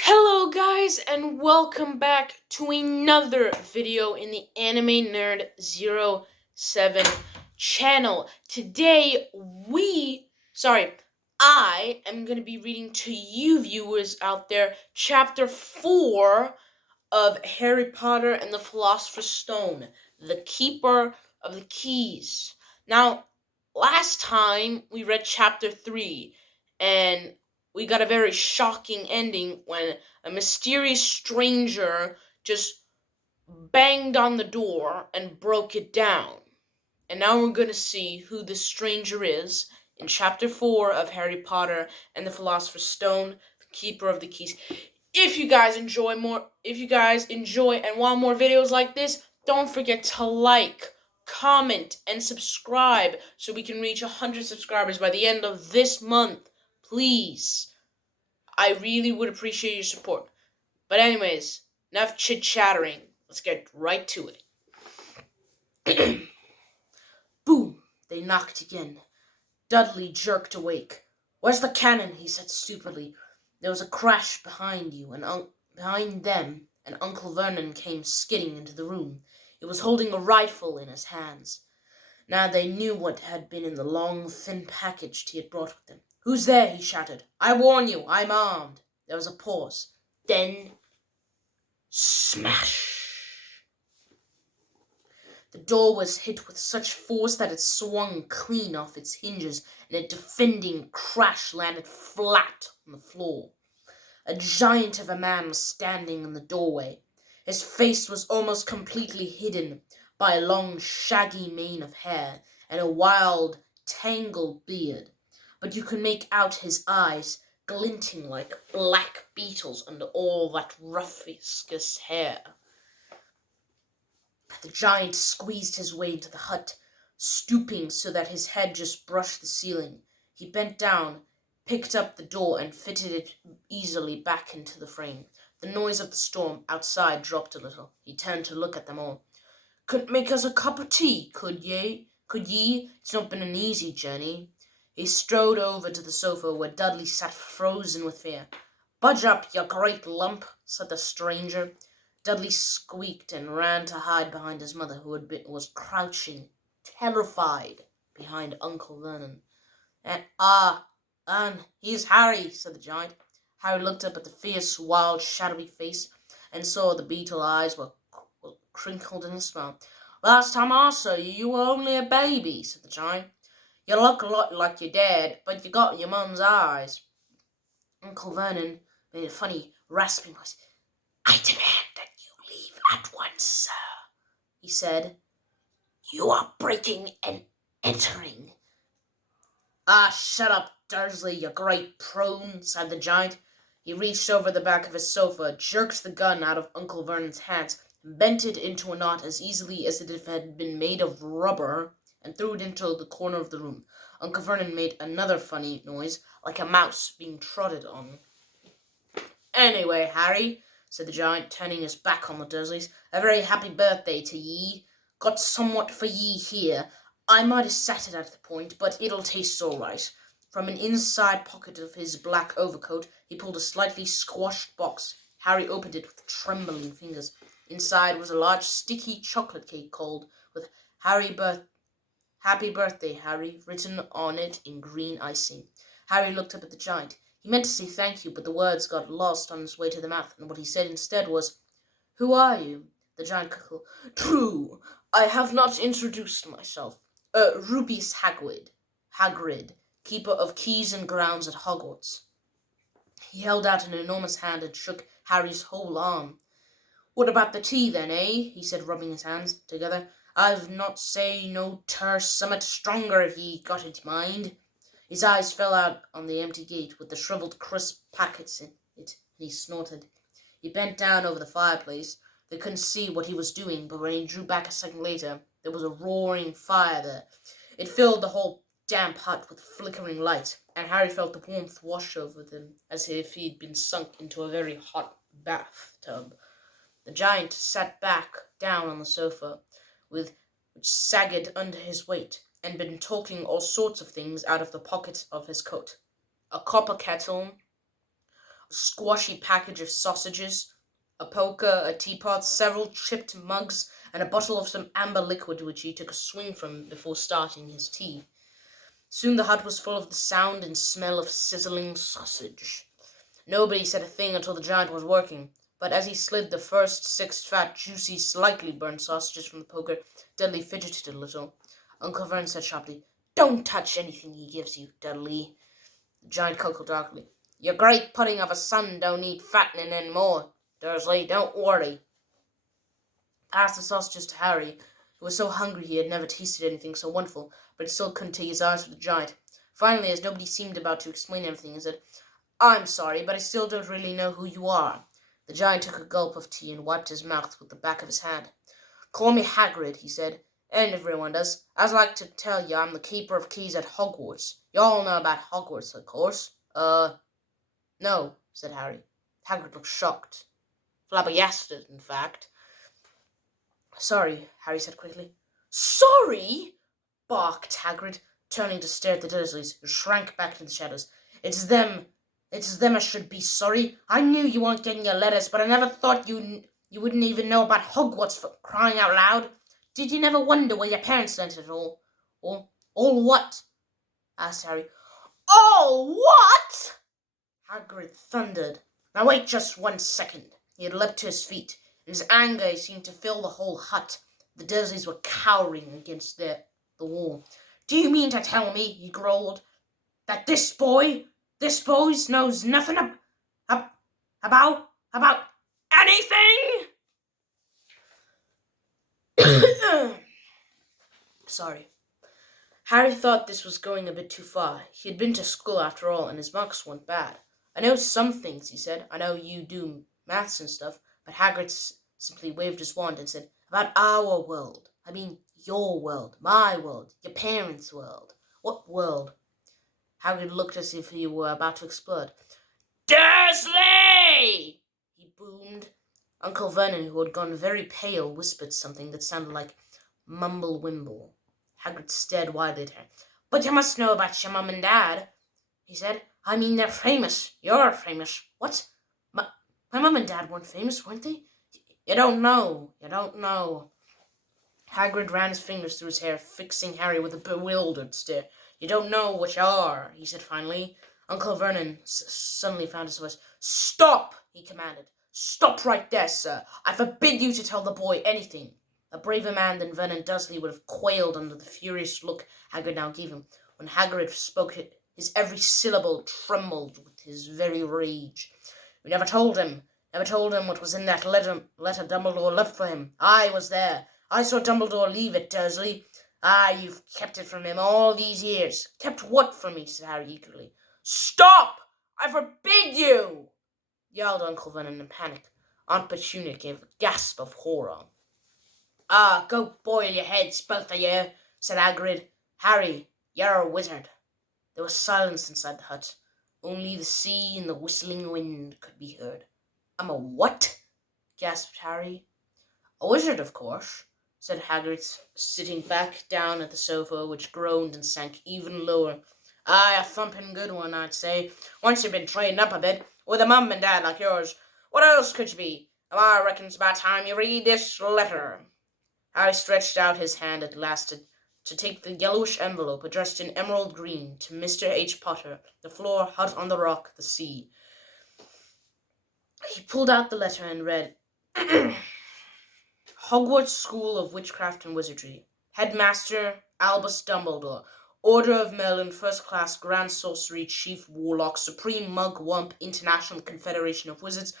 Hello guys and welcome back to another video in the Anime Nerd 07 channel. Today I am going to be reading to you viewers out there chapter 4 of Harry Potter and the Philosopher's Stone, The Keeper of the Keys. Now, last time we read chapter 3 and we got a very shocking ending when a mysterious stranger just banged on the door and broke it down. And now we're going to see who this stranger is in chapter 4 of Harry Potter and the Philosopher's Stone, the Keeper of the Keys. If you guys enjoy and want more videos like this, don't forget to like, comment, and subscribe so we can reach 100 subscribers by the end of this month. Please. I really would appreciate your support. But anyways, enough chit-chattering. Let's get right to it. Boom! They knocked again. Dudley jerked awake. "Where's the cannon?" he said stupidly. There was a crash behind you, and behind them, and Uncle Vernon came skidding into the room. He was holding a rifle in his hands. Now they knew what had been in the long, thin package he had brought with him. "Who's there?" he shouted. "I warn you, I'm armed." There was a pause. Then, smash! The door was hit with such force that it swung clean off its hinges, and a deafening crash landed flat on the floor. A giant of a man was standing in the doorway. His face was almost completely hidden by a long, shaggy mane of hair and a wild, tangled beard, but you could make out his eyes glinting like black beetles under all that rough, viscous hair. The giant squeezed his way into the hut, stooping so that his head just brushed the ceiling. He bent down, picked up the door, and fitted it easily back into the frame. The noise of the storm outside dropped a little. He turned to look at them all. "Couldn't make us a cup of tea, could ye? It's not been an easy journey." He strode over to the sofa where Dudley sat frozen with fear. "Budge up, you great lump," said the stranger. Dudley squeaked and ran to hide behind his mother, who was crouching, terrified, behind Uncle Vernon. "And he's Harry," said the giant. Harry looked up at the fierce, wild, shadowy face and saw the beetle eyes were crinkled in a smile. "Last time I saw you, you were only a baby," said the giant. "You look a lot like your dad, but you got your mum's eyes." Uncle Vernon made a funny, rasping voice. "I demand that you leave at once, sir," he said. "You are breaking and entering." "Ah, shut up, Dursley, you great prune," said the giant. He reached over the back of his sofa, jerked the gun out of Uncle Vernon's hands, bent it into a knot as easily as if it had been made of rubber, and threw it into the corner of the room. Uncle Vernon made another funny noise, like a mouse being trotted on. "Anyway, Harry," said the giant, turning his back on the Dursleys, "a very happy birthday to ye. Got somewhat for ye here. I might have sat it at the point, but it'll taste all right." From an inside pocket of his black overcoat, he pulled a slightly squashed box. Harry opened it with trembling fingers. Inside was a large sticky chocolate cake called, with "Happy Birthday, Harry," written on it in green icing. Harry looked up at the giant. He meant to say thank you, but the words got lost on his way to the mouth, and what he said instead was, "Who are you?" The giant chuckled. "True, I have not introduced myself. Rubius Hagrid, keeper of keys and grounds at Hogwarts." He held out an enormous hand and shook Harry's whole arm. "What about the tea, then, eh?" he said, rubbing his hands together. "I've not say no terse summat stronger if ye got it, mind." His eyes fell out on the empty gate with the shriveled crisp packets in it, and he snorted. He bent down over the fireplace. They couldn't see what he was doing, but when he drew back a second later, there was a roaring fire there. It filled the whole damp hut with flickering light, and Harry felt the warmth wash over them as if he had been sunk into a very hot bathtub. The giant sat back down on the sofa, which sagged under his weight, and been talking all sorts of things out of the pocket of his coat. A copper kettle, squashy package of sausages, a poker, a teapot, several chipped mugs, and a bottle of some amber liquid which he took a swing from before starting his tea. Soon the hut was full of the sound and smell of sizzling sausage. Nobody said a thing until the giant was working, but as he slid the first 6 fat, juicy, slightly burnt sausages from the poker, Dudley fidgeted a little. Uncle Vern said sharply, "Don't touch anything he gives you, Dudley." The giant chuckled darkly. "Your great pudding of a son don't need fattening any more, Dursley, don't worry." Passed the sausages to Harry, who was so hungry he had never tasted anything so wonderful, but he still couldn't take his eyes from the giant. Finally, as nobody seemed about to explain everything, he said, "I'm sorry, but I still don't really know who you are." The giant took a gulp of tea and wiped his mouth with the back of his hand. "Call me Hagrid," he said, "and everyone does. I'd like to tell you I'm the keeper of keys at Hogwarts. You all know about Hogwarts, of course." No," said Harry. Hagrid looked shocked. Flabbergasted, in fact. "Sorry," Harry said quickly. "Sorry?" barked Hagrid, turning to stare at the Dursleys, who shrank back into the shadows. It's them I should be sorry. I knew you weren't getting your letters, but I never thought you wouldn't even know about Hogwarts, for crying out loud. Did you never wonder where your parents lent it all? All what?" asked Harry. "All what?" Hagrid thundered. "Now wait just 1 second." He had leapt to his feet. In his anger, he seemed to fill the whole hut. The Dursleys were cowering against the wall. "Do you mean to tell me," he growled, "that this boy knows nothing about anything?" Sorry. Harry thought this was going a bit too far. He had been to school after all, and his marks weren't bad. "I know some things," he said. "I know you do maths and stuff." But Hagrid simply waved his wand and said, "About our world. I mean, your world, my world, your parents' world." "What world?" Hagrid looked as if he were about to explode. "Dursley!" he boomed. Uncle Vernon, who had gone very pale, whispered something that sounded like mumble-wimble. Hagrid stared widely at her. "But you must know about your mum and dad," he said. "I mean, they're famous. You're famous." "What? My mum and dad weren't famous, weren't they?" You don't know. Hagrid ran his fingers through his hair, fixing Harry with a bewildered stare. "You don't know what you are," he said finally. Uncle Vernon suddenly found his voice. "Stop!" he commanded. "Stop right there, sir. I forbid you to tell the boy anything." A braver man than Vernon Dursley would have quailed under the furious look Hagrid now gave him. When Hagrid spoke, his every syllable trembled with his very rage. "We never told him what was in that letter Dumbledore left for him. I was there. I saw Dumbledore leave it, Dursley. You've kept it from him all these years." "Kept what from me?" said Harry eagerly. "Stop! I forbid you!" yelled Uncle Vernon in panic. Aunt Petunia gave a gasp of horror. Go boil your heads, both of you," said Hagrid. "Harry, you're a wizard." There was silence inside the hut. Only the sea and the whistling wind could be heard. "I'm a what?" gasped Harry. "A wizard, of course," said Hagrid, sitting back down at the sofa, which groaned and sank even lower. "A thumping good one, I'd say. Once you've been trained up a bit, with a mum and dad like yours. What else could you be? I reckon it's about time you read this letter." Harry stretched out his hand at last to take the yellowish envelope addressed in emerald green to Mr. H. Potter, the floor, hut on the rock, the sea. He pulled out the letter and read, "Hogwarts School of Witchcraft and Wizardry. Headmaster Albus Dumbledore. Order of Merlin, First Class, Grand Sorcery, Chief Warlock, Supreme Mugwump, International Confederation of Wizards.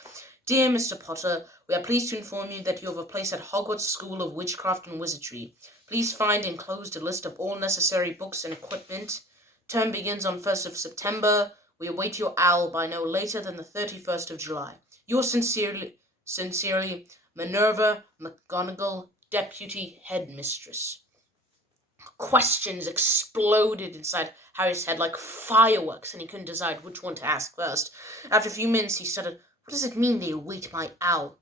Dear Mr. Potter, we are pleased to inform you that you have a place at Hogwarts School of Witchcraft and Wizardry. Please find enclosed a list of all necessary books and equipment. Term begins on 1st of September. We await your owl by no later than the 31st of July. Yours sincerely, Minerva McGonagall, Deputy Headmistress." Questions exploded inside Harry's head like fireworks, and he couldn't decide which one to ask first. After a few minutes, he stuttered, "What does it mean they await my owl?"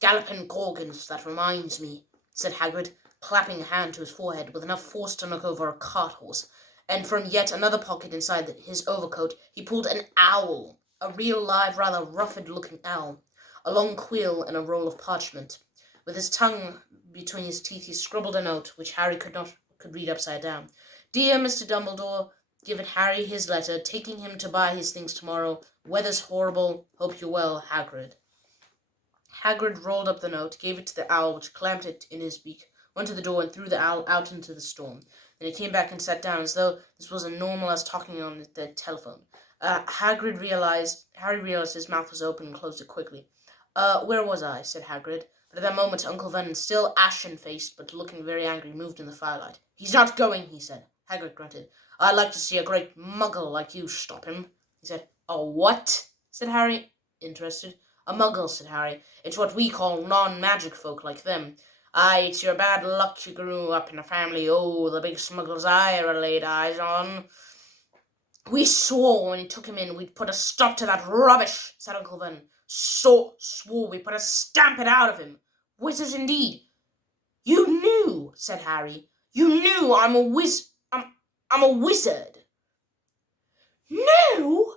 "Galloping Gorgons, that reminds me," said Hagrid, clapping a hand to his forehead with enough force to knock over a cart horse, and from yet another pocket inside his overcoat he pulled an owl, a real live, rather rough-looking owl, a long quill and a roll of parchment. With his tongue between his teeth, he scribbled a note, which Harry could read upside down. Dear Mr. Dumbledore, given Harry his letter, taking him to buy his things tomorrow. Weather's horrible. Hope you're well, Hagrid. Hagrid rolled up the note, gave it to the owl, which clamped it in his beak, went to the door, and threw the owl out into the storm. Then he came back and sat down, as though this was as normal as talking on the telephone. Harry realized his mouth was open and closed it quickly. Where was I? Said Hagrid. But at that moment, Uncle Vernon, still ashen-faced, but looking very angry, moved in the firelight. He's not going, he said. Hagrid grunted. I'd like to see a great muggle like you stop him, he said. A what? Said Harry, interested. A muggle, said Harry. It's what we call non-magic folk like them. Aye, it's your bad luck you grew up in a family, the big smugglers I ever laid eyes on. We swore when he took him in we'd put a stop to that rubbish, said Uncle Vernon. Swore we put a stamp it out of him. Wizard indeed. You knew, said Harry. You knew I'm a wizard. No,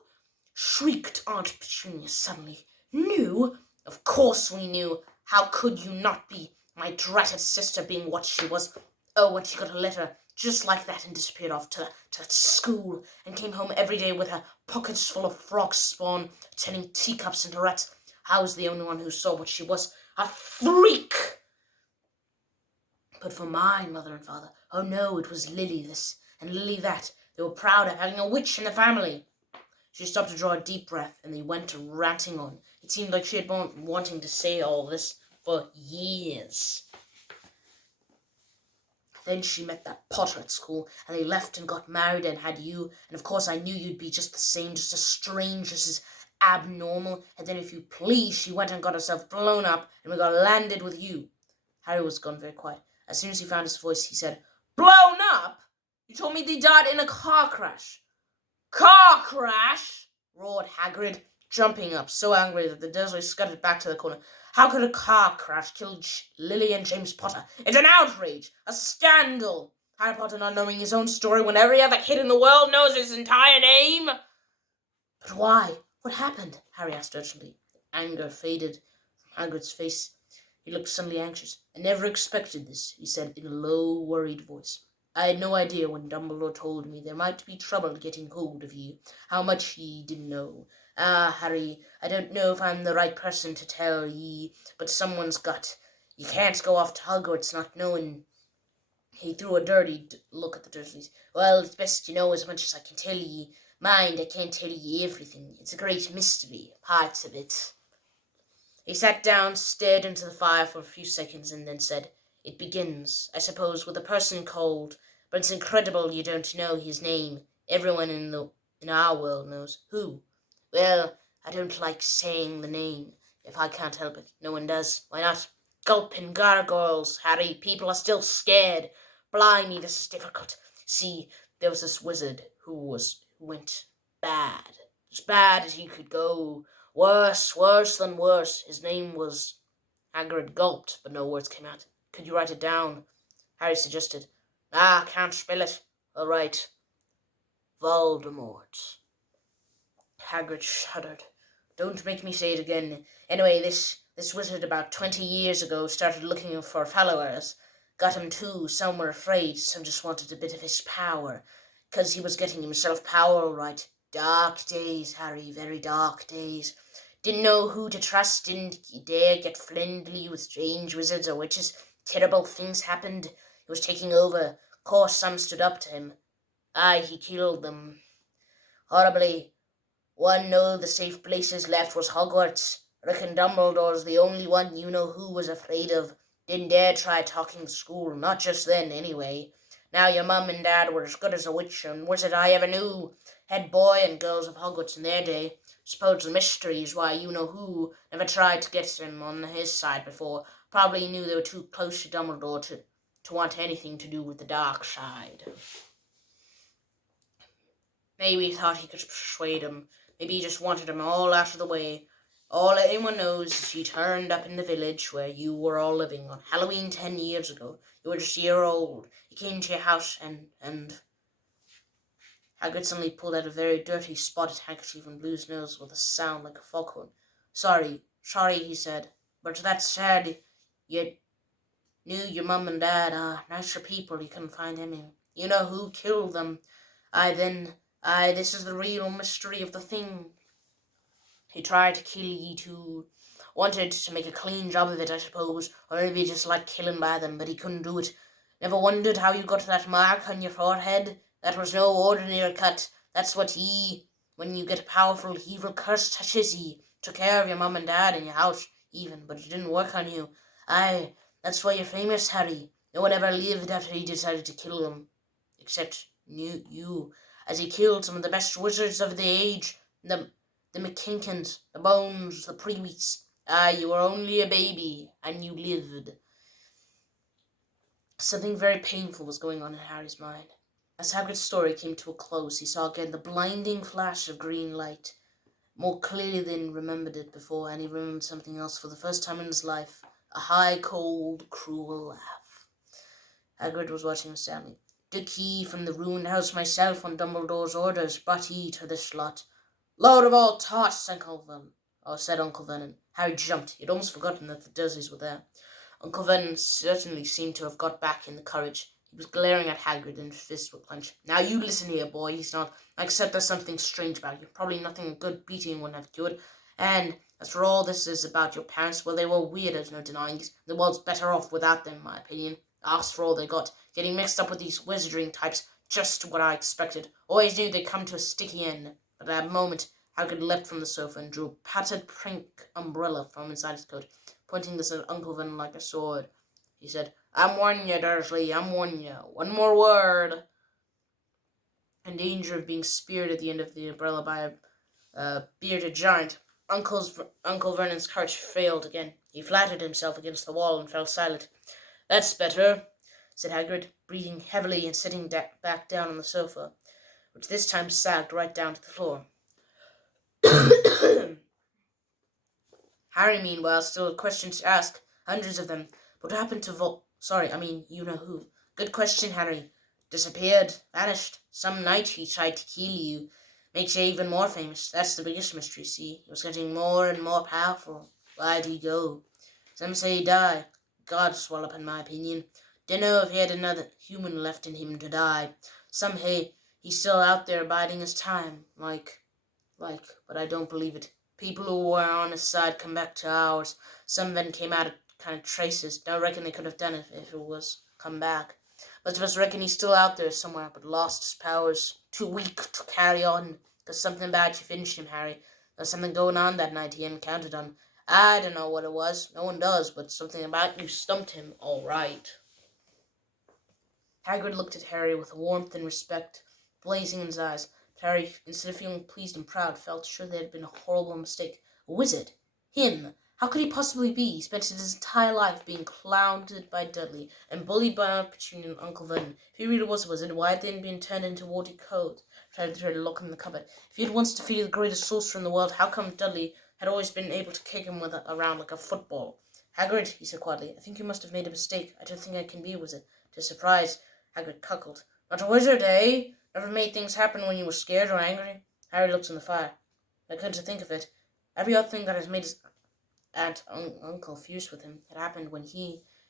shrieked Aunt Petunia suddenly. Knew? Of course we knew. How could you not be? My dratted sister being what she was. Oh, when she got a letter just like that and disappeared off to school and came home every day with her pockets full of frog spawn, turning teacups into rats. I was the only one who saw what she was. A freak! But for my mother and father, oh no, it was Lily this and Lily that. They were proud of having a witch in the family. She stopped to draw a deep breath, and they went ranting on. It seemed like she had been wanting to say all this for years. Then she met that Potter at school, and they left and got married and had you, and of course I knew you'd be just the same, just as strange, just as abnormal, and then if you please, she went and got herself blown up, and we got landed with you. Harry was gone very quiet. As soon as he found his voice, he said, Blown up? You told me they died in a car crash. Car crash? Roared Hagrid, jumping up, so angry that the Dursleys scudded back to the corner. How could a car crash kill Lily and James Potter? It's an outrage, a scandal. Harry Potter not knowing his own story when every other kid in the world knows his entire name. But why? What happened? Harry asked urgently. Anger faded from Hagrid's face. He looked suddenly anxious. I never expected this, he said in a low, worried voice. I had no idea when Dumbledore told me there might be trouble getting hold of you, how much he didn't know. Harry, I don't know if I'm the right person to tell ye, but someone's got. You can't go off to Hogwarts not knowing. He threw a dirty look at the Dursleys. Well, it's best you know as much as I can tell ye. Mind, I can't tell ye everything. It's a great mystery, parts of it. He sat down, stared into the fire for a few seconds, and then said, It begins, I suppose, with a person called, but it's incredible you don't know his name. Everyone in our world knows. Who? Well, I don't like saying the name, if I can't help it. No one does. Why not? Gulping gargoyles, Harry. People are still scared. Blimey, this is difficult. See, there was this wizard who went bad. As bad as he could go. Worse than worse. His name was... Hagrid gulped, but no words came out. Could you write it down? Harry suggested. Can't spell it. All right. Voldemort. Hagrid shuddered. Don't make me say it again. Anyway, this wizard about 20 years ago started looking for followers. Got him too. Some were afraid. Some just wanted a bit of his power. 'Cause he was getting himself power all right. Dark days, Harry. Very dark days. Didn't know who to trust. Didn't dare get friendly with strange wizards or witches. Terrible things happened. He was taking over. Of course, some stood up to him. Aye, he killed them. Horribly. One know the safe places left was Hogwarts. Reckon Dumbledore's the only one you know who was afraid of. Didn't dare try talking to school, not just then, anyway. Now your mum and dad were as good as a witch and wizard I ever knew. Head boy and girls of Hogwarts in their day. Suppose the mystery is why you know who never tried to get them on his side before. Probably knew they were too close to Dumbledore to want anything to do with the dark side. Maybe he thought he could persuade him. Maybe he just wanted him all out of the way. All anyone knows is he turned up in the village where you were all living on Halloween 10 years ago. You were just a year old. He came to your house and Hagrid suddenly pulled out a very dirty spotted handkerchief and blew his nose with a sound like a foghorn. Sorry, he said, but that's sad. You knew your mum and dad, nicer people, you couldn't find any. You know who killed them. This is the real mystery of the thing. He tried to kill ye too. Wanted to make a clean job of it, I suppose, or maybe just like killing by them, but he couldn't do it. Never wondered how you got that mark on your forehead? That was no ordinary cut. That's what when you get a powerful evil curse touches ye. Took care of your mum and dad and your house, even, but it didn't work on you. Aye, that's why you're famous, Harry. No one ever lived after he decided to kill them. Except you, as he killed some of the best wizards of the age, the McKinkins, the Bones, the Preweets. You were only a baby, and you lived. Something very painful was going on in Harry's mind. As Hagrid's story came to a close, he saw again the blinding flash of green light, more clearly than he remembered it before, and he remembered something else for the first time in his life, a high, cold, cruel laugh. Hagrid was watching him sadly. Took ye from the ruined house myself on Dumbledore's orders, brought ye to this lot. Lord of all toss, said Uncle Vernon. Harry jumped. He had almost forgotten that the Dursleys were there. Uncle Vernon certainly seemed to have got back in the courage. He was glaring at Hagrid and his fists were clenched. Now you listen here, boy, he snarled. I accept there's something strange about you. Probably nothing a good beating wouldn't have cured. And as for all this is about your parents, well, they were weird, there's no denying it. The world's better off without them, in my opinion. Asked for all they got. Getting mixed up with these wizarding types, just what I expected. Always knew they'd come to a sticky end. But at that moment, Hagrid leapt from the sofa and drew a patterned pink umbrella from inside his coat, pointing this at Uncle Vernon like a sword. He said, I'm warning you, Dursley, I'm warning you. One more word. In danger of being speared at the end of the umbrella by a bearded giant, Uncle Vernon's courage failed again. He flattened himself against the wall and fell silent. That's better, said Hagrid, breathing heavily and sitting back down on the sofa, which this time sagged right down to the floor. Harry, meanwhile, still had questions to ask, hundreds of them. But what happened to you know who. Good question, Harry. Disappeared, vanished. Some night he tried to kill you. Makes you even more famous. That's the biggest mystery, see? He was getting more and more powerful. Why'd he go? Some say he died. God swallow up, in my opinion. Dunno if he had another human left in him to die. Some say he's still out there biding his time. But I don't believe it. People who were on his side come back to ours. Some then came out of kind of traces. Don't reckon they could have done it if it was come back. Most of us reckon he's still out there somewhere, but lost his powers. Too weak to carry on. There's something bad you finished him, Harry. There's something going on that night he hadn't counted on. I don't know what it was. No one does, but something about you stumped him all right. Hagrid looked at Harry with warmth and respect blazing in his eyes. But Harry, instead of feeling pleased and proud, felt sure there had been a horrible mistake. A wizard? Him? How could he possibly be? He spent his entire life being clowned by Dudley and bullied by Aunt Petunia and Uncle Vernon. If he really was a wizard, why had he been turned into Warty Coat? Tried to lock in the cupboard. If he had once defeated the greatest sorcerer in the world, how come Dudley had always been able to kick him around like a football? Hagrid, he said quietly, I think you must have made a mistake. I don't think I can be a wizard. To his surprise, Hagrid chuckled. Not a wizard, eh? Never made things happen when you were scared or angry? Harry looked in the fire. I couldn't think of it. Every odd thing that has made his aunt uncle furious with him had happened when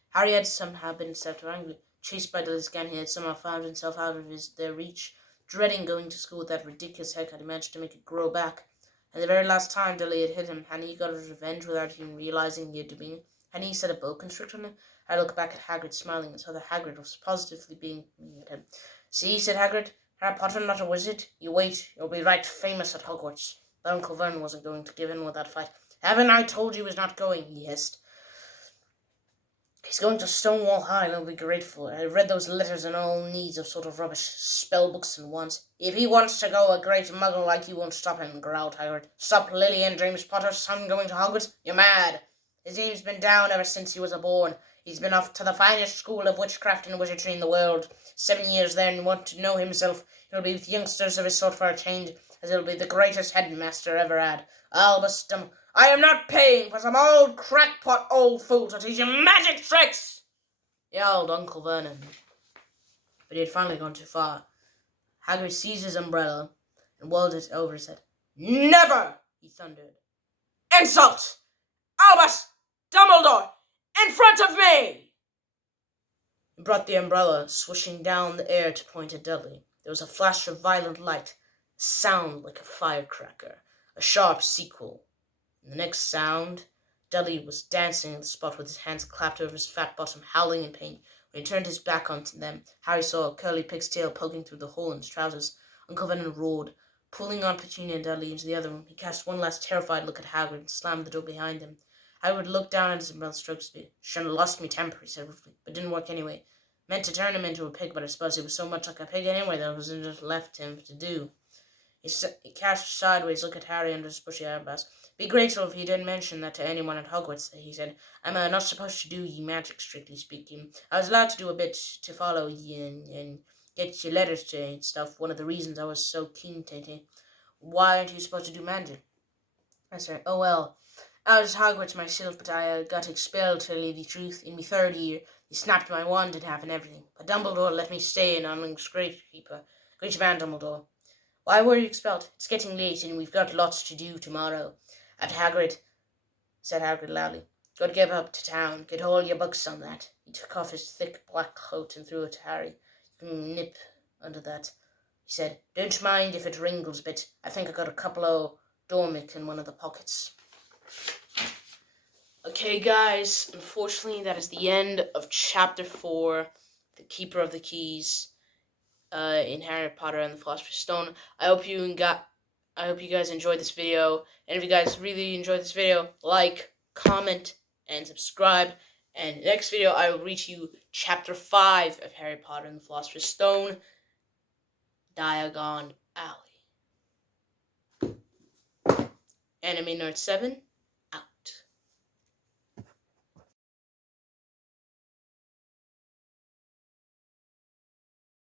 Harry had somehow been set or angry. Chased by Dudley's gang, he had somehow found himself out of their reach, dreading going to school with that ridiculous haircut. He managed to make it grow back. And the very last time Dudley had hit him, hadn't he got his revenge without even realizing he had to be? Hadn't he set a boa constrictor on him? I looked back at Hagrid, smiling, and saw that Hagrid was positively being at him. See, said Hagrid, Harry Potter not a wizard. You wait, you'll be right famous at Hogwarts. But Uncle Vernon wasn't going to give in with that fight. Haven't I told you he's not going? He hissed. He's going to Stonewall High, and he'll be grateful. I read those letters and all needs of sort of rubbish, spell books and wands. If he wants to go, a great muggle like you won't stop him, growled Hagrid. Stop Lily and James Potter's son going to Hogwarts? You're mad. His name's been down ever since he was born. He's been off to the finest school of witchcraft and wizardry in the world. 7 years there and want to know himself. He'll be with youngsters of his sort for a change, as he'll be the greatest headmaster ever had. Albustum. I am not paying for some old crackpot old fool to teach you magic tricks, yelled Uncle Vernon. But he had finally gone too far. Hagrid seized his umbrella and waved it over his head. "Never!" he thundered. "Insult! Albus Dumbledore! In front of me!" He brought the umbrella swishing down the air to point at Dudley. There was a flash of violent light, a sound like a firecracker, a sharp sequel. In the next sound, Dudley was dancing on the spot with his hands clapped over his fat bottom, howling in pain. When he turned his back on them, Harry saw Curly Pig's tail poking through the hole in his trousers. Uncle Vernon roared, pulling on Petunia and Dudley into the other room. He cast one last terrified look at Hagrid and slammed the door behind him. Hagrid looked down at his umbrella, stroked his beard. "Shouldn't have lost me temper," he said ruefully, "but didn't work anyway. Meant to turn him into a pig, but I suppose he was so much like a pig anyway that it wasn't just left him to do." He cast a sideways look at Harry under his bushy eyebrows. "Be grateful if you didn't mention that to anyone at Hogwarts," he said. "I'm not supposed to do ye magic, strictly speaking. I was allowed to do a bit to follow ye and get your letters to and stuff. One of the reasons I was so keen to. Why aren't you supposed to do magic?" I said, "Oh well, I was Hogwarts myself, but I got expelled, to tell you the truth. In my third year, they snapped my wand in half and everything. But Dumbledore let me stay, and I'm a great keeper. Great man, Dumbledore." "Why were you expelled?" "It's getting late, and we've got lots to do tomorrow." "After Hagrid," said Hagrid loudly. "Got to get up to town. Get all your books on that." He took off his thick black coat and threw it to Harry. "You can nip under that," he said. "Don't mind if it wrinkles a bit. I think I got a couple of Dormic in one of the pockets." Okay, guys, unfortunately, that is the end of Chapter 4, The Keeper of the Keys, in Harry Potter and the Philosopher's Stone. I hope you guys enjoyed this video, and if you guys really enjoyed this video, like, comment, and subscribe. And next video, I will reach you Chapter 5 of Harry Potter and the Philosopher's Stone, Diagon Alley. Anime Nerd 7.